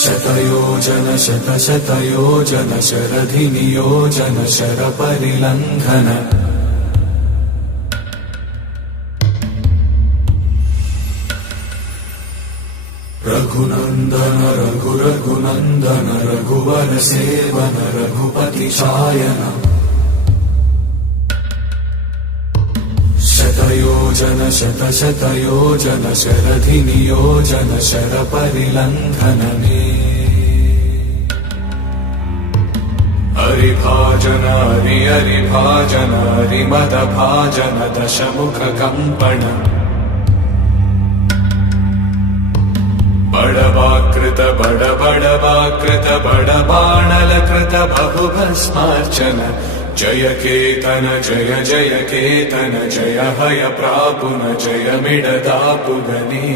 शतयोजन शतशतयोजन शरधिनियोजन शरपरिलङ्घन रघुनन्दन रघुरघुनन्दन रघुवर सेवन रघुपति चायन शतयोजन शतशतयोजन शरधिनियोजन शरपरिलङ्घन हरिभाजन हरिभाजन हरिमदभाजन दशमुखकम्पण बड़वाकृत बड़वाकृत बड़बाणलकृत बहुभस्मार्चन जय केतन जय केतन जय हय प्रापुन जय मिडदापुगनी।